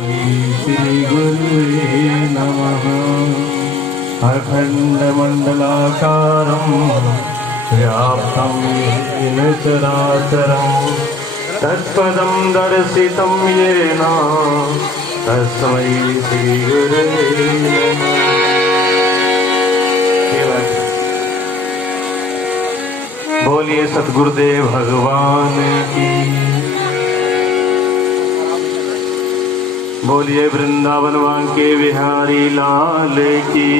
श्री गुरुवे नमः। अखण्डमण्डलाकारं व्याप्तं येन चराचरं तत्पदं दर्शितं येन तस्मै श्री गुरुवे नमः। बोलिए सद्गुरुदेव भगवान की, बोलिए वृंदावन वांके बिहारी लाल की।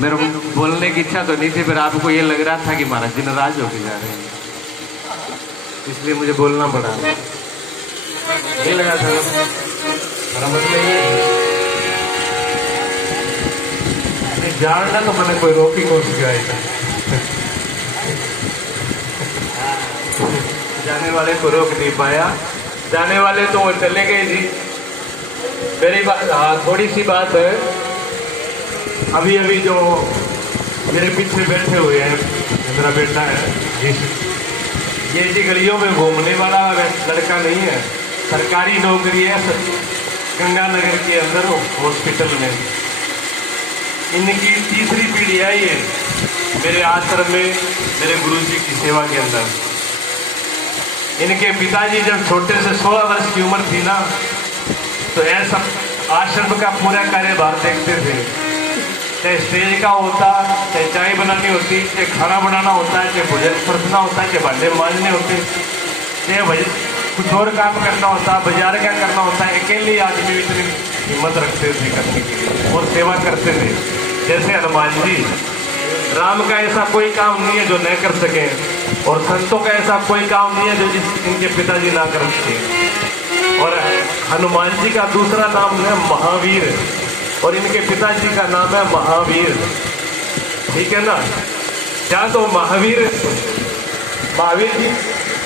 मेरे को बोलने की इच्छा तो नहीं थी, पर आपको ये लग रहा था कि महाराज जी नाराज होके जा रहे हैं, इसलिए मुझे बोलना पड़ा। ये लगा था मतलब ये जानना तो मैंने कोई रोकी कोशिश किया जाने वाले को रोक नहीं पाया, जाने वाले तो वो चले गए जी। मेरी बात थोड़ी सी बात है। अभी अभी जो मेरे पीछे बैठे हुए हैं, मेरा बेटा है, ये जी गलियों में घूमने वाला लड़का नहीं है, सरकारी नौकरी है गंगानगर के अंदर हॉस्पिटल में। इनकी तीसरी पीढ़ी है ये मेरे आश्रम में, मेरे गुरुजी की सेवा के अंदर। इनके पिताजी जब छोटे से 16 वर्ष की उम्र थी ना, तो ऐसा आश्रम का पूरा कार्यभार देखते थे। चाहे स्टेज का होता, चाहे चाय बनानी होती, चाहे खाना बनाना होता है, चाहे भोजन परसना होता है, चाहे भांडे मांजने होते, चाहे कुछ और काम करना होता, बाजार का करना होता है, अकेले आदमी इतनी हिम्मत रखते थे करने के लिए और सेवा करते थे। जैसे हनुमान जी, राम का ऐसा कोई काम नहीं है जो न कर सके, और संतों का ऐसा कोई काम नहीं है जो इनके पिताजी ना कर सके। और हनुमान जी का दूसरा नाम है महावीर, और इनके पिताजी का नाम है महावीर। ठीक है ना? क्या तो महावीर जी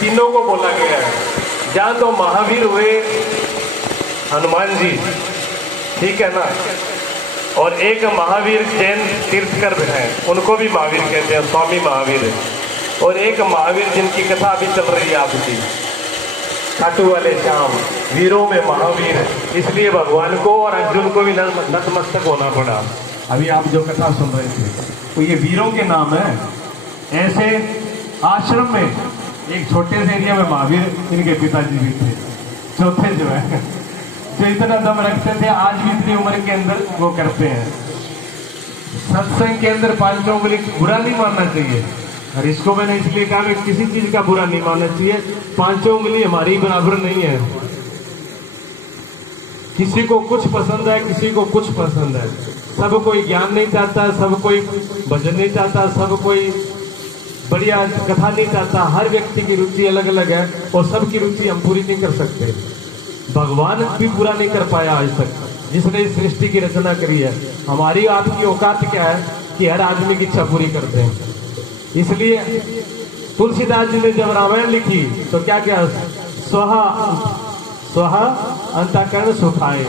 तीनों को बोला गया है। जहाँ तो महावीर हुए हनुमान जी, ठीक है ना, और एक महावीर जैन तीर्थकर हैं, उनको भी महावीर कहते हैं, स्वामी महावीर। और एक महावीर जिनकी कथा अभी चल रही है आपकी, खाटू वाले श्याम, वीरों में महावीर। इसलिए भगवान को और अर्जुन को भी नतमस्तक होना पड़ा। अभी आप जो कथा सुन रहे थे, तो ये वीरों के नाम है। ऐसे आश्रम में एक छोटे से एरिया में महावीर इनके पिताजी भी थे, चौथे जो है, जो इतना दम रखते थे, आज भी इतनी उम्र के अंदर वो करते हैं। सत्संग के अंदर पांचों उंगली बुरा नहीं मानना चाहिए, और इसको मैंने इसलिए कहा कि किसी चीज का बुरा नहीं मानना चाहिए। पांचों उंगली हमारी बराबर नहीं है। किसी को कुछ पसंद है, किसी को कुछ पसंद है। सब कोई ज्ञान नहीं चाहता, सब कोई भजन नहीं चाहता, सब कोई बढ़िया कथा नहीं चाहता। हर व्यक्ति की रुचि अलग अलग है, और सबकी रुचि हम पूरी नहीं कर सकते। भगवान भी पूरा नहीं कर पाया आज तक, जिसने इस सृष्टि की रचना करी है। हमारी आपकी औकात क्या है कि हर आदमी की इच्छा पूरी करते हैं। इसलिए तुलसीदास जी ने जब रामायण लिखी तो क्या क्या स्वहा अंतःकरण सुखाए।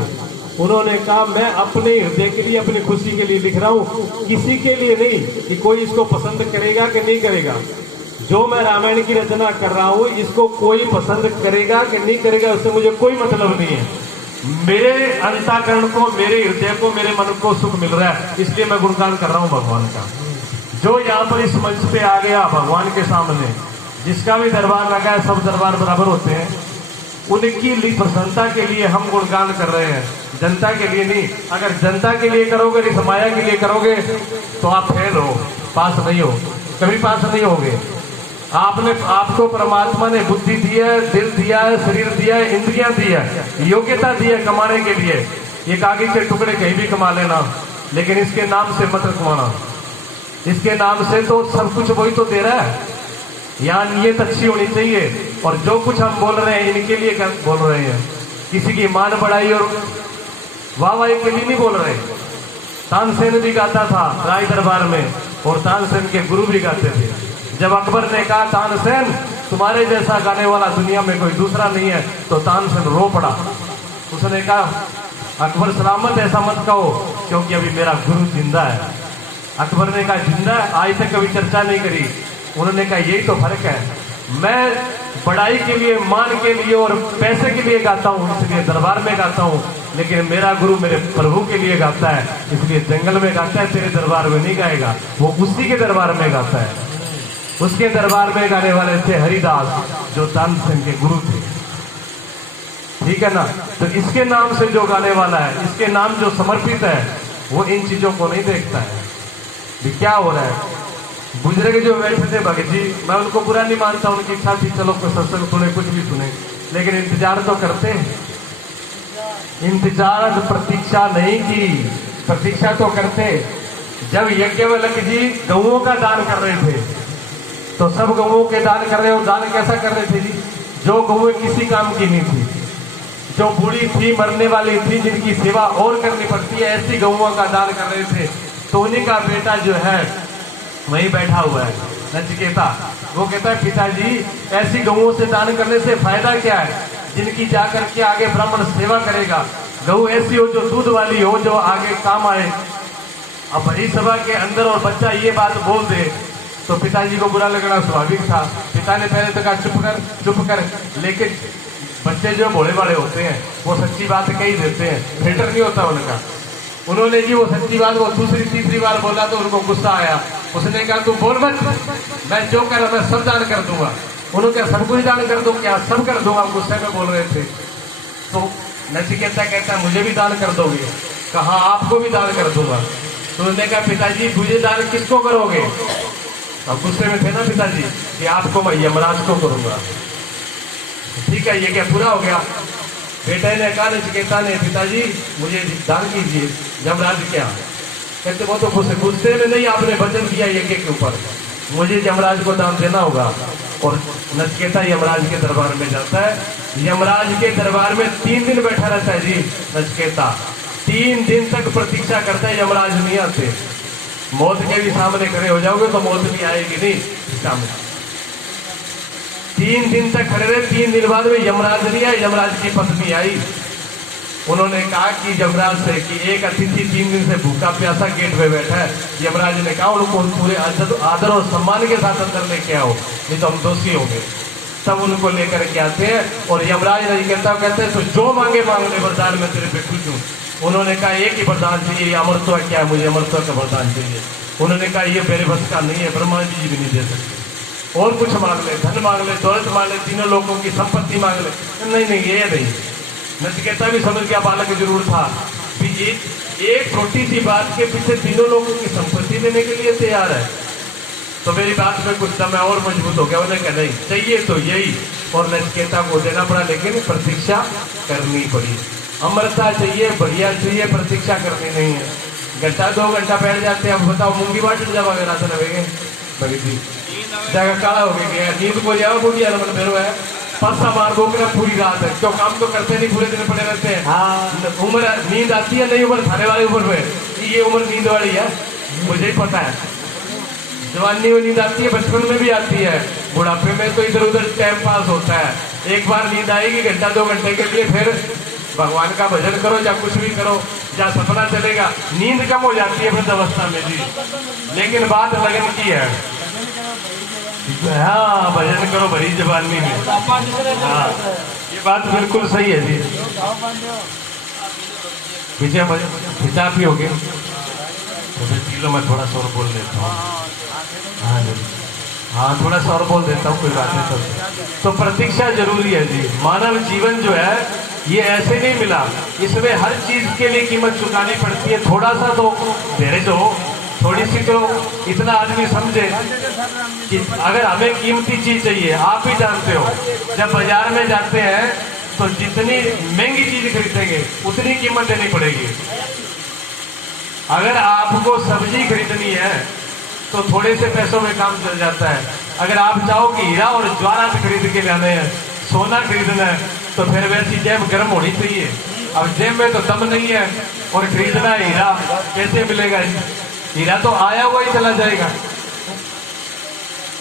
उन्होंने कहा मैं अपने हृदय के लिए, अपनी खुशी के लिए लिख रहा हूँ, किसी के लिए नहीं कि कोई इसको पसंद करेगा कि नहीं करेगा। जो मैं रामायण की रचना कर रहा हूँ, इसको कोई पसंद करेगा कि नहीं करेगा, उससे मुझे कोई मतलब नहीं है। मेरे अंतःकरण को, मेरे हृदय को, मेरे मन को सुख मिल रहा है, इसलिए मैं गुणगान कर रहा हूँ भगवान का। जो यहाँ पर इस मंच पे आ गया भगवान के सामने, जिसका भी दरबार लगा है, सब दरबार बराबर होते हैं, उनकी प्रसन्नता के लिए हम गुणगान कर रहे हैं, जनता के लिए नहीं। अगर जनता के लिए करोगे, इस माया के लिए करोगे, तो आप फेल हो, पास नहीं हो, कभी पास नहीं होगे। आपको परमात्मा ने बुद्धि दी है, दिल दिया है, शरीर दिया है, इंद्रियां दी है, योग्यता दी है कमाने के लिए। ये कागज के टुकड़े कहीं भी कमा लेना, लेकिन इसके नाम से मत कमाना। इसके नाम से तो सब कुछ वही तो दे रहा है। यहाँ नीयत अच्छी होनी चाहिए, और जो कुछ हम बोल रहे हैं इनके लिए बोल रहे हैं। किसी की मान बढ़ाई और वाहवाही के लिए नहीं बोल रहे। तानसेन भी गाता था राय दरबार में, और तानसेन के गुरु भी गाते थे। जब अकबर ने कहा तानसेन तुम्हारे जैसा गाने वाला दुनिया में कोई दूसरा नहीं है, तो तानसेन रो पड़ा। उसने कहा अकबर सलामत, ऐसा मत कहो, क्योंकि अभी मेरा गुरु जिंदा है। अकबर ने कहा जिंदा है? आज तक कभी चर्चा नहीं करी। उन्होंने कहा यही तो फर्क है, मैं बड़ाई के लिए, मान के लिए और पैसे के लिए गाता हूँ, इसलिए दरबार में गाता हूँ, लेकिन मेरा गुरु मेरे प्रभु के लिए गाता है, इसलिए जंगल में गाता है, तेरे दरबार में नहीं गाएगा। वो उसी के दरबार में गाता है। उसके दरबार में गाने वाले थे हरिदास, जो तानसेन के गुरु थे, ठीक है ना। तो इसके नाम से जो गाने वाला है, इसके नाम जो समर्पित है, वो इन चीजों को नहीं देखता है। क्या हो रहा है, बुजुर्ग जो बैठे थे भगत जी, मैं उनको बुरा नहीं मानता, उनकी इच्छा थी चलो कोई सत्संग सुने, कुछ भी सुने, लेकिन इंतजार तो करते हैं। इंतजार, प्रतीक्षा नहीं की, प्रतीक्षा तो करते। जब यज्ञवल्क्य जी गऊओं का दान कर रहे थे, तो सब गऊओं के दान कर रहे हो। दान कैसा कर रहे थे जी? जो गऊएं किसी काम की नहीं थी, जो बूढ़ी थी, मरने वाली थी, जिनकी सेवा और करनी पड़ती है, ऐसी गऊओं का दान कर रहे थे। तो उन्हीं का बेटा जो है वहीं बैठा हुआ है, नचिकेता। वो कहता है पिताजी, ऐसी गऊओं से दान करने से फायदा क्या है, जिनकी जाकर के आगे ब्राह्मण सेवा करेगा। गऊ ऐसी हो जो दूध वाली हो, जो आगे काम आए। अब बड़ी सभा के अंदर और बच्चा ये बात बोल दे तो पिताजी को बुरा लगना स्वाभाविक था। पिता ने पहले तो कहा चुप कर, चुप कर, लेकिन बच्चे जो भोले भाले होते हैं वो सच्ची बात कह ही देते हैं, फिल्टर नहीं होता उनका। उन्होंने जी वो सच्ची बात वो दूसरी तीसरी बार बोला तो उनको गुस्सा आया। उसने कहा तू बोल मत, मैं जो कर मैं सब दान कर दूंगा। उन्होंने क्या सब कुछ दान कर दूं? क्या सब कर दूंगा? गुस्से में बोल रहे थे। तो नचिकेता कहता मुझे भी दान कर दोगे? कहा आपको भी दान कर दूंगा। तो उन्होंने कहा पिताजी मुझे दान किसको करोगे? अब गुस्से में थे ना पिताजी कि आपको मैं यमराज को करूंगा। ठीक है, ये क्या पूरा हो गया? बेटे ने कहा नचिकेता ने, पिताजी मुझे दान कीजिए। यमराज क्या कहते, वो तो गुस्से में नहीं, आपने वचन दिया यज्ञ के ऊपर, मुझे यमराज को दान देना होगा। और नचिकेता यमराज के दरबार में जाता है। यमराज के दरबार में 3 दिन बैठा रहता है जी नचिकेता। 3 दिन तक प्रतीक्षा करता है, यमराज नहीं आते। मौत के भी सामने खड़े हो जाओगे तो मौत भी आएगी नहीं सामने। 3 दिन तक खड़े रहे। 3 दिन बाद में यमराज नहीं आए, यमराज की पत्नी आई। उन्होंने कहा कि यमराज से कि एक अतिथि 3 दिन से भूखा प्यासा गेट पे बैठा है। यमराज ने कहा उनको पूरे आदर और सम्मान के साथ अंदर लेके आओ, नहीं तो हम दोषी होंगे। तब उनको लेकर के आते हैं और यमराज नहीं कहते हैं तो जो मांगे मांगने वरदान में तेरे पे खुश हूँ। उन्होंने कहा एक ही वरदान चाहिए, अमरत्व क्या है, मुझे अमरत्व का वरदान चाहिए। उन्होंने कहा ये मेरे बस का नहीं है, ब्रह्मा जी भी नहीं दे सकते। और कुछ मांग ले, धन मांग ले, दौलत मांग ले, तीनों लोगों की संपत्ति मांग ले। नहीं ये नहीं। नचिकेता भी समझ गया बालक जरूर था कि एक छोटी सी बात के पीछे तीनों लोगों की संपत्ति देने के लिए तैयार है। तो मेरी बात में कुछ समय और मजबूत हो गया। उन्होंने कहा नहीं चाहिए तो यही, और नचिकेता को देना पड़ा, लेकिन प्रतीक्षा करनी पड़ी। अमरता चाहिए, बढ़िया चाहिए, प्रतीक्षा करनी नहीं है। घंटा 2 घंटा बैठ जाते हैं। अब बताओ मूंगी बाट जब अगर आसन लगे भगत जी जगह काला हो गया, नींद को जाओ बुढ़िया नंबर फेरो है, पासा मार बोकना पूरी रात है। क्यों काम तो करते नहीं, पूरे दिन पड़े रहते हैं। हाँ, उम्र नींद आती है नहीं, उम्र खाने वाली उम्र में ये उम्र नींद वाली है, मुझे ही पता है। जवानी में नींद आती है, बचपन में भी आती है, बुढ़ापे में तो इधर उधर टाइम पास होता है। एक बार नींद आएगी घंटा 2 घंटे के लिए, फिर भगवान का भजन करो या कुछ भी करो या सपना चलेगा। नींद कम हो जाती है वृद्धावस्था में जी, लेकिन बात लगन की है। हाँ, भजन करो भरी जवानी में। हाँ, ये बात बिल्कुल सही है जी। पीछे खिंचा भी हो गए तो फिर किलो में थोड़ा सा और बोल देता हूँ। हाँ जी, हाँ थोड़ा सा और बोल देता हूँ, कोई बात नहीं। तो प्रतीक्षा जरूरी है जी। मानव जीवन जो है ये ऐसे नहीं मिला, इसमें हर चीज के लिए कीमत चुकानी पड़ती है। थोड़ा सा तो धैर्य हो, थोड़ी सी तो इतना आदमी समझे कि अगर हमें कीमती चीज चाहिए, आप ही जानते हो जब बाजार में जाते हैं तो जितनी महंगी चीज खरीदेंगे उतनी कीमत देनी पड़ेगी। अगर आपको सब्जी खरीदनी है तो थोड़े से पैसों में काम चल जाता है। अगर आप चाहो कि हीरा और ज्वारात खरीद के लाने हैं, सोना खरीदना है, तो फिर वैसी जेब गर्म होनी चाहिए। अब जेब में तो दम नहीं है और खरीदना है हीरा, कैसे मिलेगा? हीरा तो आया हुआ ही चला जाएगा।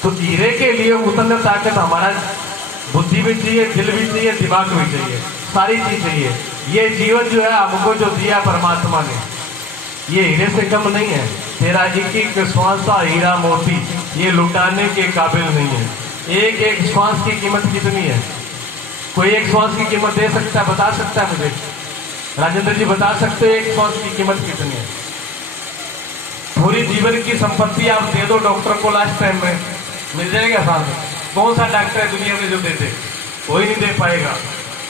तो हीरे के लिए उतना ताकत हमारा बुद्धि भी चाहिए, दिल भी चाहिए, दिमाग भी चाहिए, सारी चीज चाहिए। ये जीवन जो है हमको जो दिया परमात्मा ने, ये हीरे से कम नहीं है। तेरा एक एक श्वासा हीरा मोती। ये लुटाने के काबिल नहीं है। एक एक श्वास की कीमत कितनी है? कोई एक श्वास की कीमत दे सकता है, बता सकता है मुझे? राजेंद्र जी बता सकते हो एक श्वास की कीमत कितनी है? पूरी जीवन की संपत्ति आप दे दो डॉक्टर को, लास्ट टाइम में मिल जाएगा साथ? कौन सा डॉक्टर है दुनिया में जो देते? कोई नहीं दे पाएगा।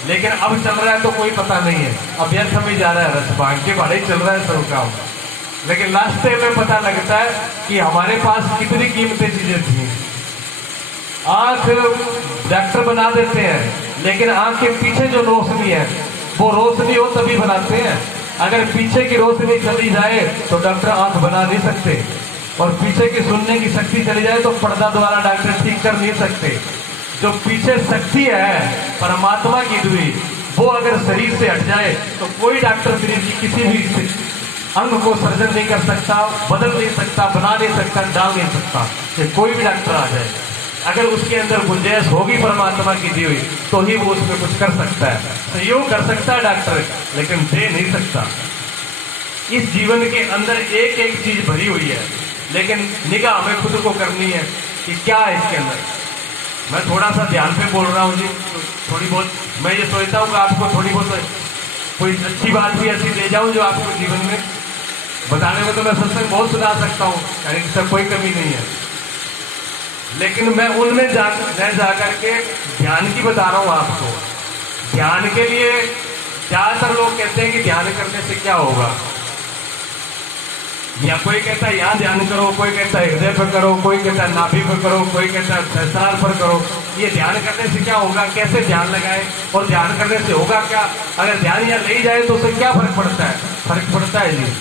लेकिन अब चल रहा है तो कोई पता नहीं है, अब व्यर्थ में जा रहा है, रस भाग के भाड़े चल रहा है सब काम। लेकिन लास्ट टाइम में पता लगता है कि हमारे पास कितनी कीमती चीजें थी। आंख डॉक्टर बना देते हैं, लेकिन आंख के पीछे जो रोशनी है वो रोशनी हो तभी बनाते हैं। अगर पीछे की रोशनी चली जाए तो डॉक्टर आंख बना नहीं सकते, और पीछे की सुनने की शक्ति चली जाए तो पर्दा द्वारा डॉक्टर ठीक कर नहीं सकते। जो पीछे शक्ति है परमात्मा की हुई, वो अगर शरीर से हट जाए तो कोई डॉक्टर शरीर की किसी भी अंग को सर्जन नहीं कर सकता, बदल नहीं सकता, बना नहीं सकता, डाल नहीं सकता। कि कोई भी डॉक्टर आ जाए, अगर उसके अंदर गुंजाइश होगी परमात्मा की दी हुई तो ही वो उसमें कुछ कर सकता है। सहयोग कर सकता है डॉक्टर, लेकिन दे नहीं सकता। इस जीवन के अंदर एक एक चीज भरी हुई है, लेकिन निगाह हमें खुद को करनी है कि क्या है इसके अंदर। मैं थोड़ा सा ध्यान पे बोल रहा हूँ जी, थोड़ी बहुत मैं ये सोचता हूँ कि आपको थोड़ी बहुत कोई अच्छी बात भी ऐसी दे जाऊँ जो आपको जीवन में बताने में तो मैं सत्संग बहुत सुना सकता हूँ, यानी इससे कोई कमी नहीं है। लेकिन मैं उनमें जा करके ध्यान की बता रहा हूँ आपको। ध्यान के लिए ज्यादातर लोग कहते हैं कि ध्यान करने से क्या होगा, या कोई कहता है यहाँ ध्यान करो, कोई कहता है हृदय पर करो, कोई कहता है नाभि पर करो, कोई कहता है सहस्त्रार पर करो। ये ध्यान करने से क्या होगा, कैसे ध्यान लगाए और ध्यान करने से होगा क्या? अगर ध्यान यहाँ ले जाए तो उससे क्या फर्क पड़ता है? फर्क पड़ता है जी।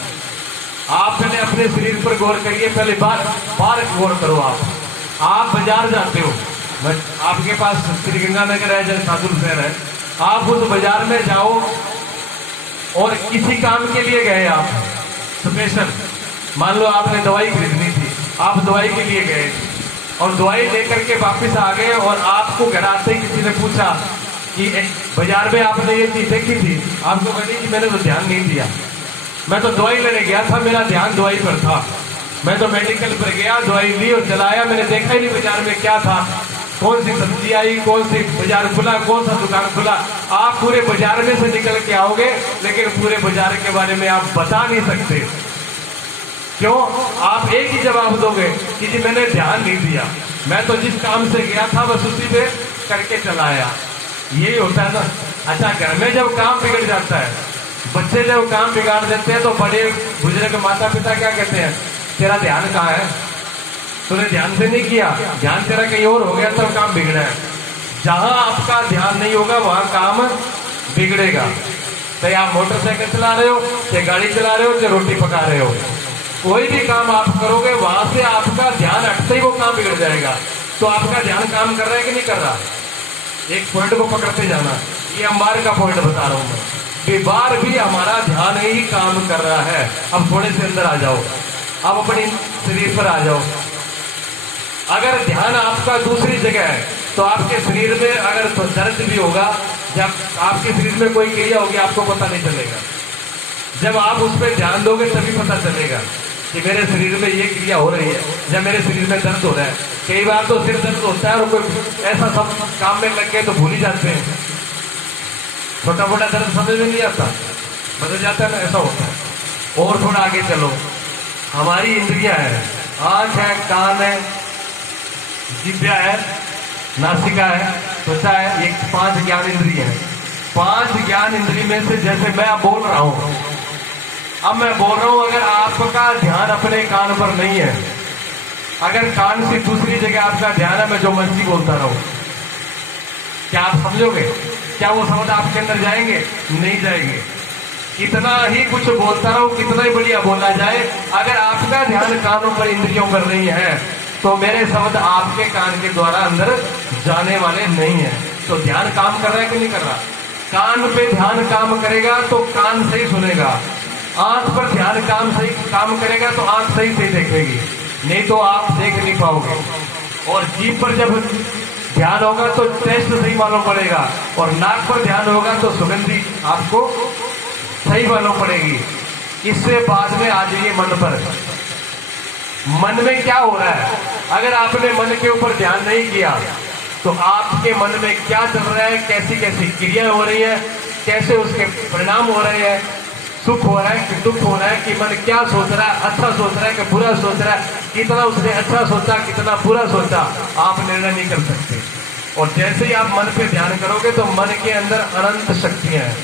आप पहले अपने शरीर पर गौर करिए, पहले बार गौर करो। आप बाजार जाते हो, आपके पास श्री गंगानगर है, जैसे साधु शहर है, आप उस बाजार में जाओ और किसी काम के लिए गए आप स्पेशल, मान लो आपने दवाई खरीदनी थी, आप दवाई के लिए गए और दवाई लेकर के वापस आ गए, और आपको घर आते ही किसी ने पूछा कि बाजार में आपने ये चीज देखी थी, आपको कहनी कि मैंने तो ध्यान नहीं दिया, मैं तो दवाई लेने गया था, मेरा ध्यान दवाई पर था, मैं तो मेडिकल पर गया, दवाई ली और चलाया, मैंने देखा ही नहीं बाजार में क्या था, कौन सी सब्जी आई, कौन सी बाजार खुला, कौन सा दुकान खुला। आप पूरे बाजार में से निकल के आओगे, लेकिन पूरे बाजार के बारे में आप बता नहीं सकते। क्यों? आप एक ही जवाब दोगे कि जी मैंने ध्यान नहीं दिया, मैं तो जिस काम से गया था बस उसी पे करके चला आया। यही होता है ना। अच्छा, घर में जब काम बिगड़ जाता है, बच्चे जब काम बिगाड़ देते हैं, तो बड़े बुजुर्ग माता पिता क्या कहते हैं, तेरा ध्यान कहाँ है, तूने ध्यान से नहीं किया, ध्यान तेरा कहीं और हो गया तब काम बिगड़ा है। जहां आपका ध्यान नहीं होगा वहां काम बिगड़ेगा। चाहे आप मोटरसाइकिल चला रहे हो, चाहे गाड़ी चला रहे हो, चाहे रोटी पका रहे हो, कोई भी काम आप करोगे वहां से आपका ध्यान हटते ही वो काम बिगड़ जाएगा। तो आपका ध्यान काम कर रहा है कि नहीं कर रहा? एक पॉइंट को पकड़ते जाना। ये अंबार का पॉइंट बता रहा हूं मैं कि बार भी हमारा ध्यान ही काम कर रहा है। अब थोड़े से अंदर आ जाओ, अब अपने शरीर पर आ जाओ। अगर ध्यान आपका दूसरी जगह है तो आपके शरीर में अगर दर्द भी होगा, जब आपके शरीर में कोई क्रिया होगी आपको पता नहीं चलेगा। जब आप उस पर ध्यान दोगे तभी पता चलेगा कि मेरे शरीर में ये क्रिया हो रही है, जब मेरे शरीर में दर्द हो रहा है। कई बार तो सिर दर्द होता है और कोई ऐसा सब काम में लग गए तो भूल ही जाते हैं, छोटा मोटा दर्द समझ में नहीं आता, बदल जाता है ना, ऐसा होता है। और थोड़ा आगे चलो, हमारी इंद्रियां है, आंख है, कान है, जिह्वा है, नासिका है, त्वचा है, ये 5 ज्ञान इंद्रिय है। 5 ज्ञान इंद्रिय में से जैसे मैं बोल रहा हूं, अब मैं बोल रहा हूं, अगर आपका ध्यान अपने कान पर नहीं है, अगर कान से दूसरी जगह आपका ध्यान है, मैं जो मर्जी बोलता रहूं, क्या आप समझोगे? क्या वो शब्द आपके अंदर जाएंगे? नहीं जाएंगे। कितना ही कुछ बोलता रहूं, कितना ही बढ़िया बोला जाए, अगर आपका ध्यान कानों पर, इंद्रियों पर नहीं है, तो मेरे शब्द आपके कान के द्वारा अंदर जाने वाले नहीं है। तो ध्यान काम कर रहा है कि नहीं कर रहा? कान पे ध्यान काम करेगा तो कान सही सुनेगा, आंख पर ध्यान काम करेगा तो आंख सही से देखेगी, नहीं तो आप देख नहीं पाओगे। और जीभ पर जब ध्यान होगा तो टेस्ट सही मालूम पड़ेगा, और नाक पर ध्यान होगा तो सुगंधी आपको सही मालूम पड़ेगी। इससे बाद में आ जाइए मन पर। मन में क्या हो रहा है? अगर आपने मन के ऊपर ध्यान नहीं किया तो आपके मन में क्या चल रहा है, कैसी कैसी क्रियाएं हो रही है, कैसे उसके परिणाम हो रहे हैं, सुख हो रहा है कि दुख हो रहा है, कि मन क्या सोच रहा है, अच्छा सोच रहा है कि बुरा सोच रहा है, कितना उसने अच्छा सोचा कितना बुरा सोचा, आप निर्णय नहीं कर सकते। और जैसे ही आप मन पे ध्यान करोगे तो मन के अंदर अनंत शक्तियां हैं,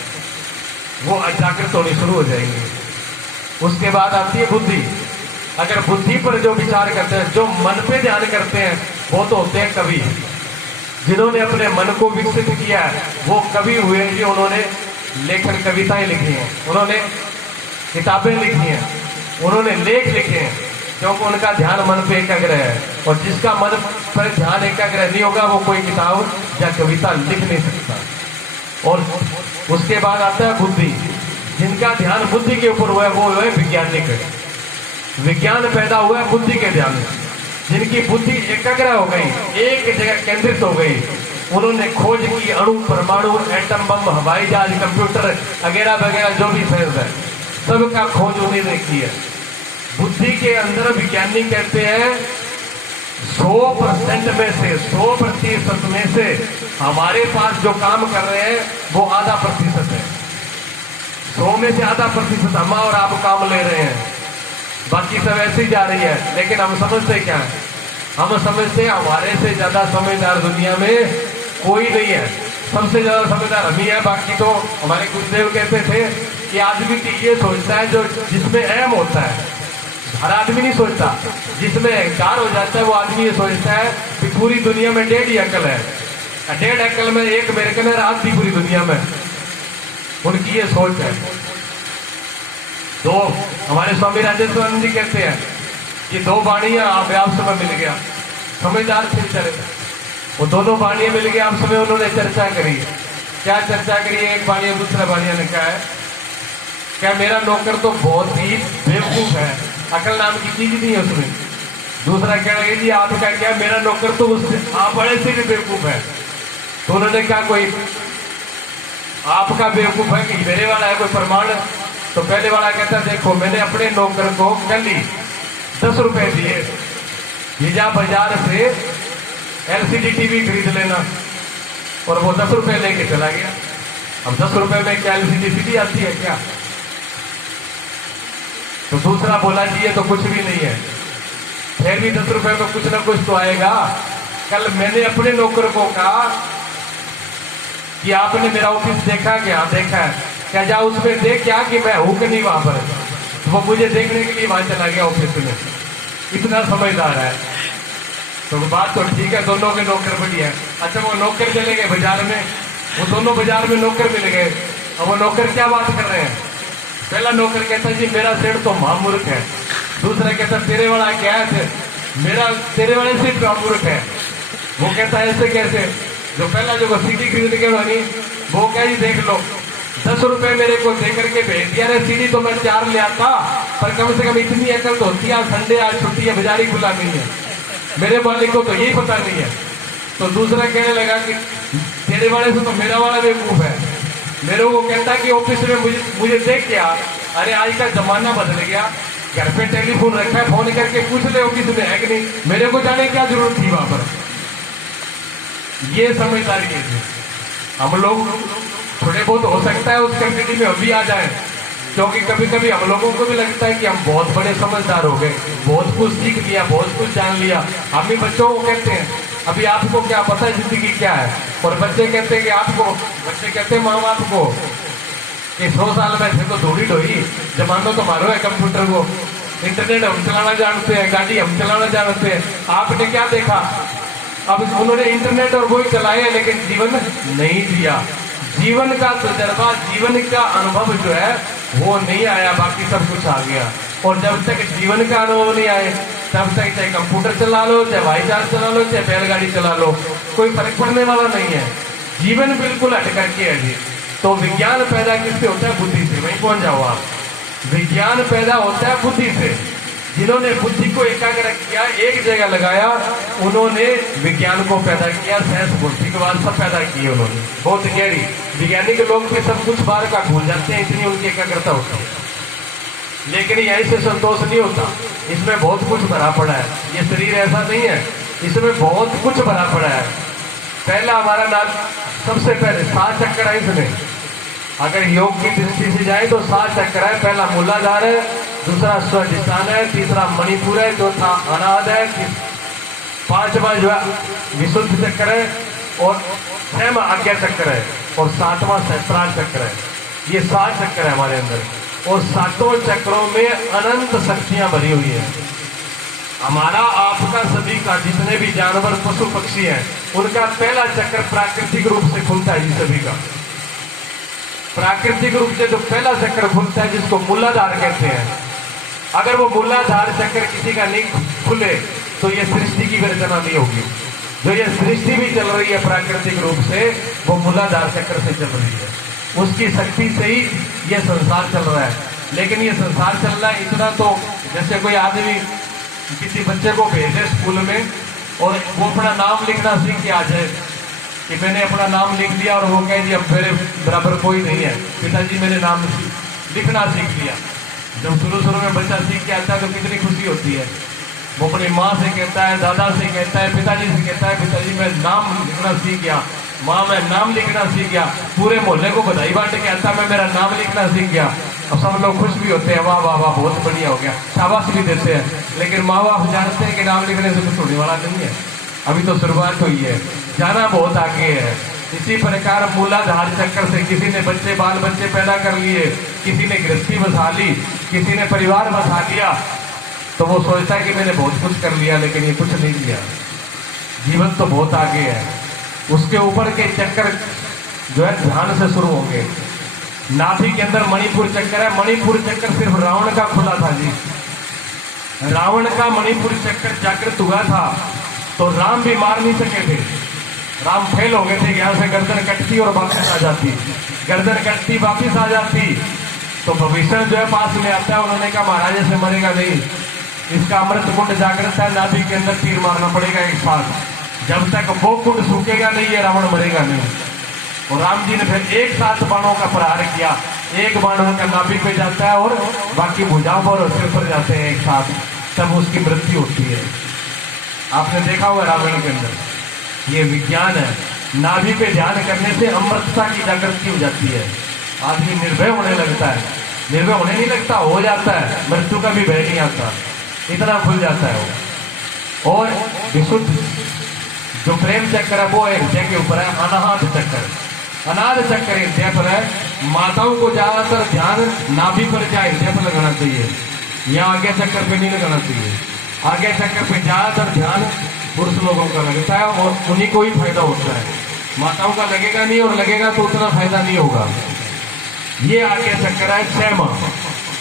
वो जागृत होनी शुरू हो जाएंगी। उसके बाद आती है बुद्धि। अगर बुद्धि पर जो विचार करते हैं, जो मन पे ध्यान करते हैं, वो तो होते हैं कवि। जिन्होंने अपने मन को विकसित किया है वो कवि हुए कि उन्होंने लेखन कविताएं लिखी हैं, उन्होंने किताबें लिखी हैं, उन्होंने लेख लिखे हैं, क्योंकि उनका ध्यान मन पे एकाग्र है। और जिसका मन पर ध्यान एकाग्र नहीं होगा वो कोई किताब या कविता लिख नहीं सकता। और उसके बाद आता है बुद्धि। जिनका ध्यान बुद्धि के ऊपर हुआ है वो है वैज्ञानिक। विज्ञान पैदा हुआ है बुद्धि के ध्यान में। जिनकी बुद्धि एकाग्र हो गई, एक जगह केंद्रित हो गई, उन्होंने खोज की अणु, परमाणु, एटम बम, हवाई जहाज, कंप्यूटर वगैरह वगैरह जो भी साइंस है सबका खोज उन्होंने की है। बुद्धि के अंदर विज्ञानी कहते हैं 100% में से 100% में से हमारे पास जो काम कर रहे हैं वो आधा प्रतिशत है। 100 में से आधा प्रतिशत हम और आप काम ले रहे हैं, बाकी सब ऐसे ही जा रही है। लेकिन हम समझते क्या है? हम समझते हैं हमारे से ज्यादा समझदार दुनिया में कोई नहीं है, सबसे ज्यादा समझदार हम ही है। बाकी तो हमारे गुरुदेव कहते थे कि आदमी तो ये सोचता है जो जिसमें अहम होता है, हर आदमी नहीं सोचता। जिसमें अहंकार हो जाता है वो आदमी ये सोचता है कि पूरी दुनिया में 1.5 अकल है, 1.5 अकल में एक मेरे कने रात थी पूरी दुनिया में, उनकी ये सोच है। तो हमारे स्वामी राजेश्वरानंद जी कहते हैं कि 2 वाणियां आपस में मिल गया, समझदार थे चले, वो दोनों वाणियां मिल गया आपस में, उन्होंने चर्चा करी। क्या चर्चा करी? एक वाणिया दूसरा वाणिया ने कहा है क्या मेरा नौकर तो बहुत ही बेवकूफ है, अकल नाम की चीज नहीं है उसमें। दूसरा कह रहा है जी आपका क्या, मेरा नौकर तो उससे आप बड़े से भी बेवकूफ है। तो उन्होंने कहा कोई आपका बेवकूफ है कि मेरे वाला है कोई प्रमाण? तो पहले वाला कहता देखो मैंने अपने नौकर को कल ही 10 रुपए दिए, ये जा बाजार से LCD टीवी खरीद लेना, और वो 10 रुपए लेके चला गया। अब 10 रुपए में क्या LCD CD आती है क्या? तो दूसरा बोला जी ये तो कुछ भी नहीं है, फिर भी 10 रुपए में कुछ ना कुछ तो आएगा। कल मैंने अपने नौकर को कहा कि आपने मेरा ऑफिस देखा क्या? देखा है। क्या जा उसमें देख क्या कि मैं हूं कि नहीं वहां पर? तो वो मुझे देखने के लिए वहां चला गया ऑफिस में, इतना समझदार है। तो बात तो ठीक है, दोनों के नौकर बढ़िया है। अच्छा वो नौकर चले गए बाजार में, वो दोनों बाजार में नौकर मिल गए। अब वो नौकर क्या बात कर रहे हैं? पहला नौकर कहता जी मेरा सेठ तो महामूर्ख है। दूसरा कहता तेरे वाला क्या है? मेरा तेरे वाले से महामूर्ख है। वो कहता ऐसे कैसे? जो पहला जो सीडी खरीद के बनी वो क्या जी देख लो 10 रुपए मेरे को दे करके भेज दिया रे, सीडी तो मैं 4 ले आता, पर कम से कम इतनी अकल तो होती है, संडे आज छुट्टी है, बाजार ही खुला नहीं है, मेरे मालिक को तो यही पता नहीं है। तो दूसरा कहने लगा कि तेरे वाले से तो मेरा वाला बेवकूफ है। मेरे को कहता कि ऑफिस में मुझे देख क्या, अरे आज का जमाना बदल गया, घर पे टेलीफोन रखा है, फोन करके पूछ ले ऑफिस में है कि नहीं, मेरे को जाने क्या जरूरत थी वहां पर। ये समझदारी है। हम लोग थोड़े बहुत हो सकता है उस क्वांटिटी में हम भी आ जाए, क्योंकि कभी कभी हम लोगों को भी लगता है कि हम बहुत बड़े समझदार हो गए, बहुत कुछ सीख लिया, बहुत कुछ जान लिया। हम भी बच्चों को कहते हैं अभी आपको क्या पता है जिंदगी क्या है, और बच्चे कहते हैं कि आपको, बच्चे कहते हैं माँ बाप को कि 100 साल में थे तो थोड़ी ढोई, जमाना तो मारो है कंप्यूटर को, इंटरनेट हम चलाना जानते हैं, गाड़ी हम चलाना जानते हैं। आपने क्या देखा? अब उन्होंने इंटरनेट और वही चलाए लेकिन जीवन नहीं जिया। जीवन का तजर्बा, जीवन का अनुभव जो है वो नहीं आया, बाकी सब कुछ आ गया। और जब तक जीवन का अनुभव नहीं आए तब तक चाहे कंप्यूटर चला लो, चाहे हवाई जहाज चला लो, चाहे बैलगाड़ी चला लो, कोई फर्क पड़ने वाला नहीं है। जीवन बिल्कुल हट करके है जी। तो विज्ञान पैदा किससे होता है? बुद्धि से। वहीं पहुंच जाओ आप। विज्ञान पैदा होता है बुद्धि से। जिन्होंने बुद्धि को एकाग्र किया, एक जगह लगाया, उन्होंने विज्ञान को पैदा किया, साइंस भौतिकवाद सब पैदा किए उन्होंने। बहुत गहरी वैज्ञानिक लोग भी सब कुछ बार का भूल जाते हैं, इतनी उनकी एकाग्रता होती है। लेकिन यहीं से संतोष नहीं होता, इसमें बहुत कुछ भरा पड़ा है। ये शरीर ऐसा नहीं है, इसमें बहुत कुछ भरा पड़ा है। पहला हमारा नाम, सबसे पहले 7 चक्कर है इसमें। अगर योग की दृष्टि से जाए तो 7 चक्कर है। पहला मूलाधार है, दूसरा स्वाधिष्ठान है, तीसरा मणिपुर है, चौथा अनाहत है, पांचवा जो है विशुद्ध चक्र है, और 6वां आज्ञा चक्र है, और 7वां सहस्त्रार चक्र है। ये 7 चक्र है हमारे अंदर, और 7 चक्रों में अनंत शक्तियां भरी हुई है। हमारा, आपका, सभी का, जितने भी जानवर पशु पक्षी हैं, उनका पहला चक्र प्राकृतिक रूप से खुलता है। सभी का प्राकृतिक रूप से जो पहला चक्र खुलता है, जिसको मूलाधार कहते हैं, अगर वो मूलाधार चक्र किसी का नहीं खुले तो ये सृष्टि की रचना नहीं होगी। जो ये सृष्टि भी चल रही है प्राकृतिक रूप से, वो मूलाधार चक्र से चल रही है। उसकी शक्ति से ही ये संसार चल रहा है। लेकिन ये संसार चल रहा है इतना, तो जैसे कोई आदमी किसी बच्चे को भेजे स्कूल में और वो अपना नाम लिखना सीख के आ जाए कि मैंने अपना नाम लिख लिया, और वो कहे जी अब मेरे बराबर कोई नहीं है, पिताजी मैंने नाम लिखना सीख लिया। जब शुरू में बच्चा सीख के आता है तो कितनी खुशी होती है। वो अपनी माँ से कहता है, दादा से कहता है, पिताजी से कहता है, पिताजी मैं नाम लिखना सीख गया, माँ मैं नाम लिखना सीख गया। पूरे मोहल्ले को बधाई बांट के आता, मैं मेरा नाम लिखना सीख गया। अब सब लोग खुश भी होते हैं, वाह वाह वाह बहुत बढ़िया हो गया, शाबाश भी देते हैं। लेकिन माँ बाप जानते हैं कि नाम लिखने से कुछ होने वाला नहीं है, अभी तो शुरुआत हुई है, जाना बहुत आगे है। इसी प्रकार मूलाधार चक्र से किसी ने बच्चे, बाल बच्चे पैदा कर लिए, किसी ने गृहस्थी बसा ली, किसी ने परिवार बसा लिया, तो वो सोचता है कि मैंने बहुत कुछ कर लिया, लेकिन ये कुछ नहीं किया। जीवन तो बहुत आगे है। उसके ऊपर के चक्कर जो है ध्यान से शुरू होंगे। नाभि के अंदर मणिपुर चक्कर है। मणिपुर चक्कर सिर्फ रावण का खुला था जी। रावण का मणिपुर चक्कर जागृत हुआ था तो राम भी मार नहीं सके थे। राम फेल हो गए थे। यहाँ से गर्दन कटती और वापस आ जाती, गर्दन कटती वापस आ जाती। तो भविष्य जो है पास में आता है, उन्होंने कहा महाराज से मरेगा नहीं, इसका अमृत कुंड जागृत है, नाभि के अंदर तीर मारना पड़ेगा एक साथ। जब तक वो कुंड सूखेगा नहीं, ये रावण मरेगा नहीं। और राम जी ने फिर एक साथ बाणों का प्रहार किया। एक बाण उनका नाभि पे जाता है और बाकी भुजाओं पर और सिर पर जाते हैं एक साथ, तब उसकी मृत्यु होती है। आपने देखा हुआ रामायण के अंदर ये विज्ञान है। नाभि पे ध्यान करने से अमृतता की जागृति हो जाती है। आदमी निर्भय होने लगता है। निर्भय होने नहीं लगता, हो जाता है। मृत्यु का भी भय नहीं आता, इतना खुल जाता है वो। और विशुद्ध जो प्रेम चक्र है वो हृदय के ऊपर है। अनाहत चक्र, अनाद चक्र हृदय पर है। माताओं को ज्यादातर ध्यान नाभि पर या हृदय पर लगाना चाहिए, यहाँ आगे चक्कर पे नहीं लगाना चाहिए। आगे चक्कर पे ज्यादातर ध्यान पुरुष लोगों का लगता है और उन्हीं को ही फायदा होता है। माताओं का लगेगा नहीं, और लगेगा तो उतना फायदा नहीं होगा। ये आगे चक्कर है 6वां।